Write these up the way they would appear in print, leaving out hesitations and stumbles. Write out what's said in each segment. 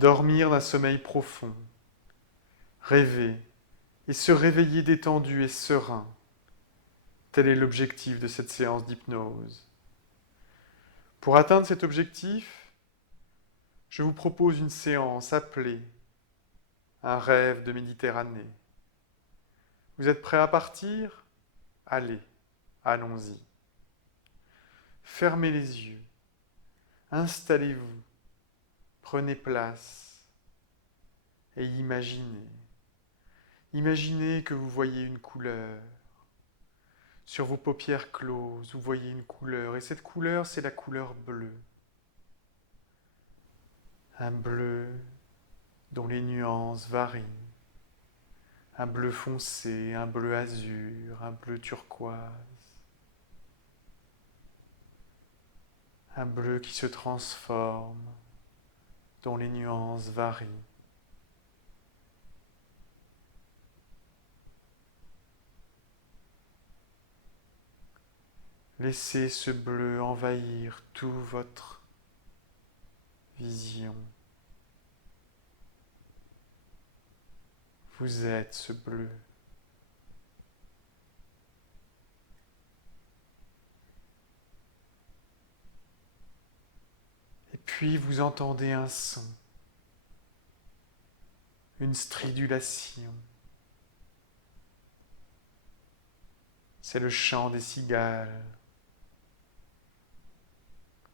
dormir d'un sommeil profond, rêver et se réveiller détendu et serein. Tel est l'objectif de cette séance d'hypnose. Pour atteindre cet objectif, je vous propose une séance appelée un rêve de Méditerranée. Vous êtes prêts à partir? Allez, allons-y. Fermez les yeux, installez-vous, prenez place et imaginez. Imaginez que vous voyez une couleur. Sur vos paupières closes, vous voyez une couleur, et cette couleur, c'est la couleur bleue. Un bleu dont les nuances varient. Un bleu foncé, un bleu azur, un bleu turquoise. Un bleu qui se transforme, dont les nuances varient. Laissez ce bleu envahir toute votre vision. Vous êtes ce bleu. Et puis vous entendez un son, une stridulation. C'est le chant des cigales.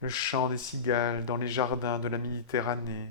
Le chant des cigales dans les jardins de la Méditerranée.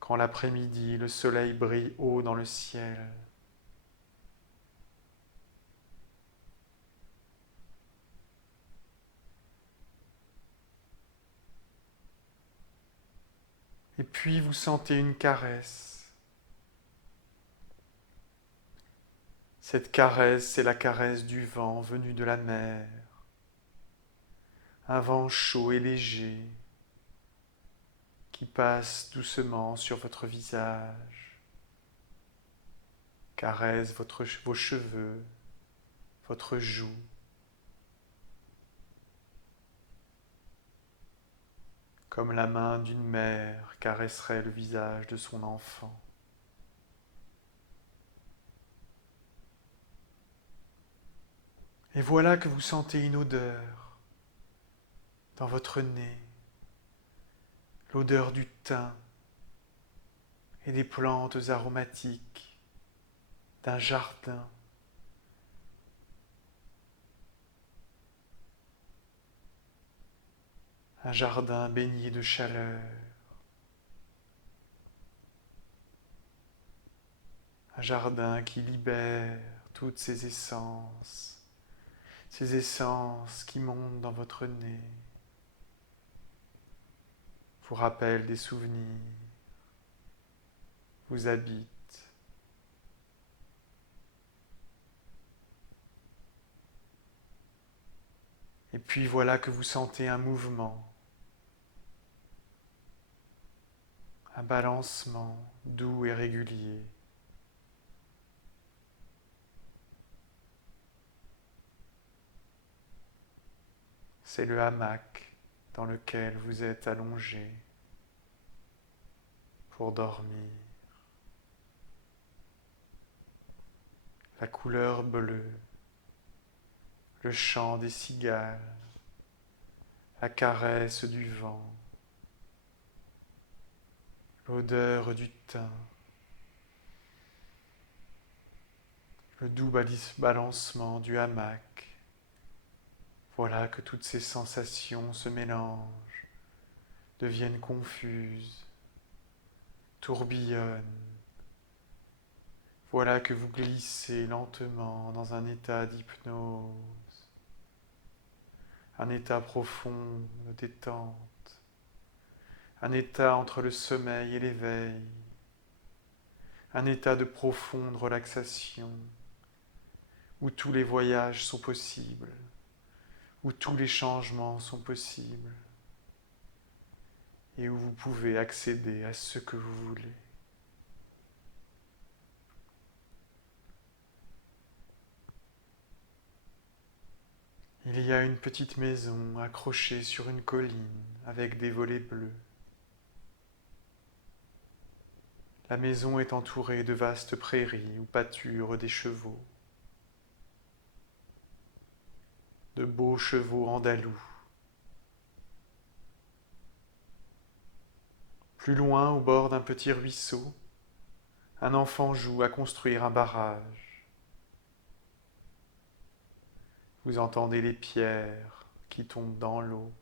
Quand l'après-midi, le soleil brille haut dans le ciel. Et puis vous sentez une caresse. Cette caresse, c'est la caresse du vent venu de la mer. Un vent chaud et léger qui passe doucement sur votre visage, caresse vos cheveux, votre joue. Comme la main d'une mère caresserait le visage de son enfant. Et voilà que vous sentez une odeur dans votre nez, l'odeur du thym et des plantes aromatiques d'un jardin. Un jardin baigné de chaleur. Un jardin qui libère toutes ces essences qui montent dans votre nez, vous rappellent des souvenirs, vous habitent. Et puis voilà que vous sentez un mouvement, un balancement doux et régulier. C'est le hamac dans lequel vous êtes allongé pour dormir. La couleur bleue, le chant des cigales, la caresse du vent, l'odeur du thym, le doux balancement du hamac. Voilà que toutes ces sensations se mélangent, deviennent confuses, tourbillonnent. Voilà que vous glissez lentement dans un état d'hypnose, un état profond de détente, un état entre le sommeil et l'éveil, un état de profonde relaxation, où tous les voyages sont possibles, où tous les changements sont possibles, et où vous pouvez accéder à ce que vous voulez. Il y a une petite maison accrochée sur une colline avec des volets bleus. La maison est entourée de vastes prairies où pâturent des chevaux, de beaux chevaux andalous. Plus loin, au bord d'un petit ruisseau, un enfant joue à construire un barrage. Vous entendez les pierres qui tombent dans l'eau.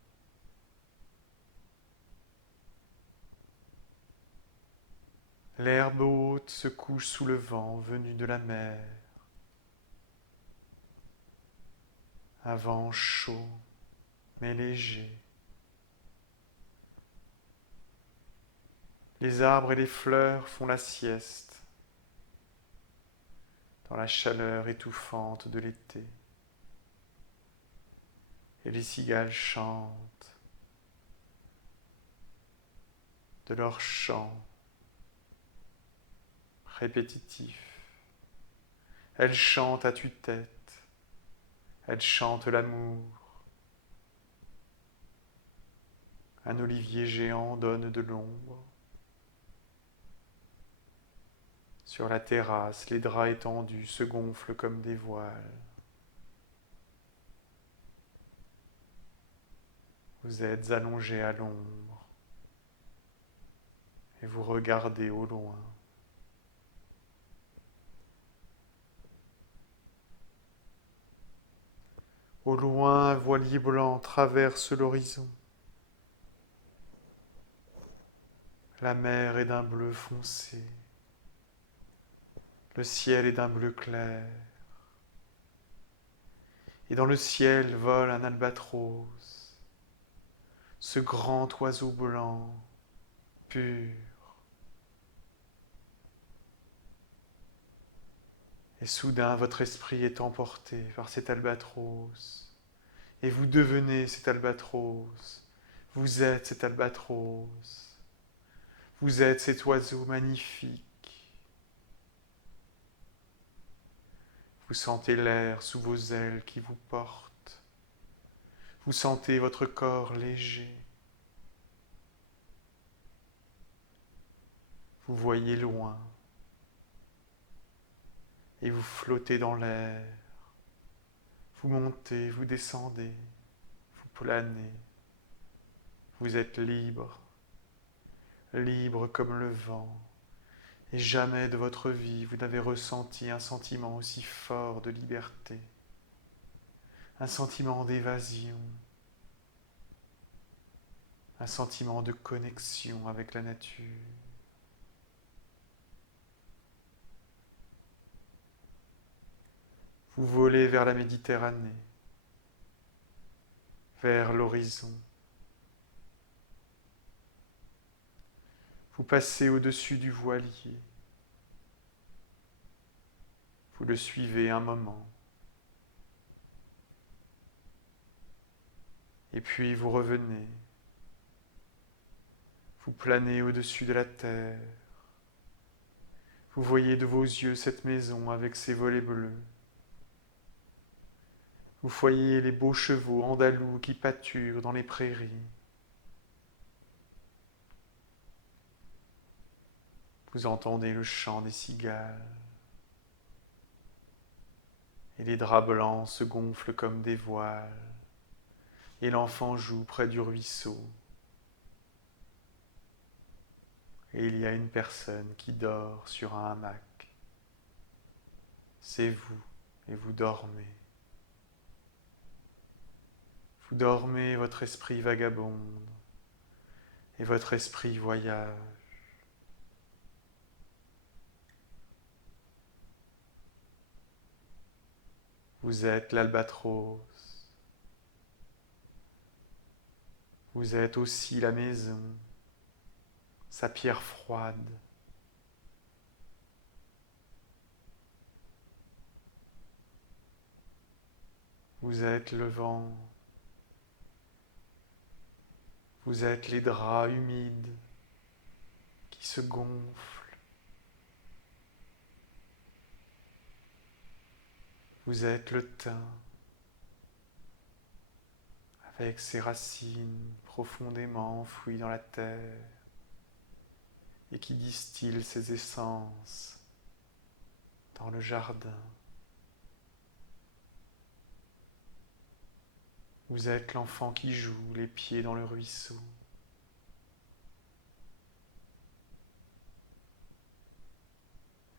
L'herbe haute se couche sous le vent venu de la mer. Un vent chaud mais léger. Les arbres et les fleurs font la sieste dans la chaleur étouffante de l'été. Et les cigales chantent de leur chant répétitif. Elles chantent à tue-tête, elles chantent l'amour. Un olivier géant donne de l'ombre. Sur la terrasse, les draps étendus se gonflent comme des voiles. Vous êtes allongé à l'ombre et vous regardez au loin. Au loin, un voilier blanc traverse l'horizon. La mer est d'un bleu foncé. Le ciel est d'un bleu clair. Et dans le ciel vole un albatros, ce grand oiseau blanc, pur. Et soudain, votre esprit est emporté par cet albatros. Et vous devenez cet albatros. Vous êtes cet albatros. Vous êtes cet oiseau magnifique. Vous sentez l'air sous vos ailes qui vous porte. Vous sentez votre corps léger. Vous voyez loin. Et vous flottez dans l'air. Vous montez, vous descendez, vous planez. Vous êtes libre, libre comme le vent. Et jamais de votre vie vous n'avez ressenti un sentiment aussi fort de liberté, un sentiment d'évasion, un sentiment de connexion avec la nature. Vous volez vers la Méditerranée, vers l'horizon. Vous passez au-dessus du voilier. Vous le suivez un moment. Et puis vous revenez. Vous planez au-dessus de la terre. Vous voyez de vos yeux cette maison avec ses volets bleus. Vous voyez les beaux chevaux andalous qui pâturent dans les prairies. Vous entendez le chant des cigales. Et les draps blancs se gonflent comme des voiles. Et l'enfant joue près du ruisseau. Et il y a une personne qui dort sur un hamac. C'est vous, et vous dormez. Vous dormez, votre esprit vagabonde, et votre esprit voyage. Vous êtes l'albatros. Vous êtes aussi la maison, sa pierre froide. Vous êtes le vent. Vous êtes les draps humides qui se gonflent. Vous êtes le thym avec ses racines profondément enfouies dans la terre et qui distille ses essences dans le jardin. Vous êtes l'enfant qui joue les pieds dans le ruisseau.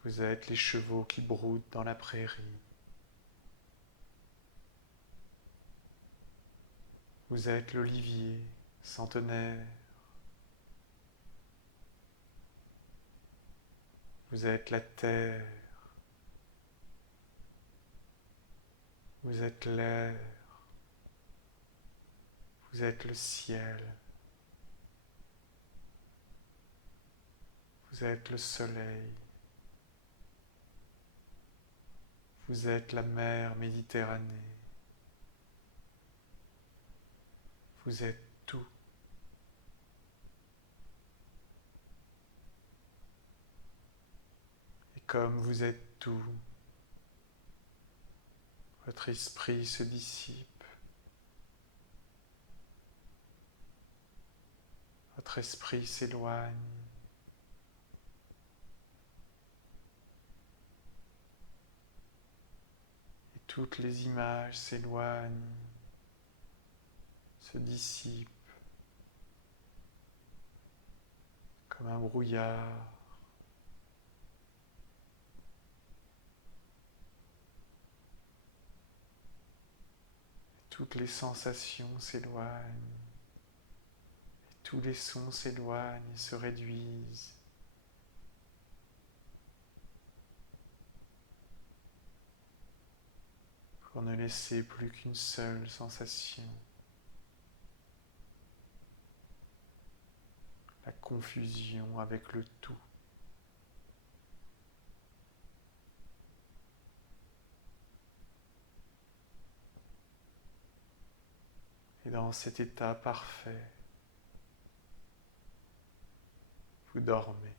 Vous êtes les chevaux qui broutent dans la prairie. Vous êtes l'olivier centenaire. Vous êtes la terre. Vous êtes l'air. Vous êtes le ciel. Vous êtes le soleil. Vous êtes la mer Méditerranée. Vous êtes tout. Et comme vous êtes tout, votre esprit se dissipe. Votre esprit s'éloigne. Et toutes les images s'éloignent, se dissipent comme un brouillard. Toutes les sensations s'éloignent, et tous les sons s'éloignent et se réduisent. Pour ne laisser plus qu'une seule sensation, la confusion avec le tout. Et dans cet état parfait, vous dormez.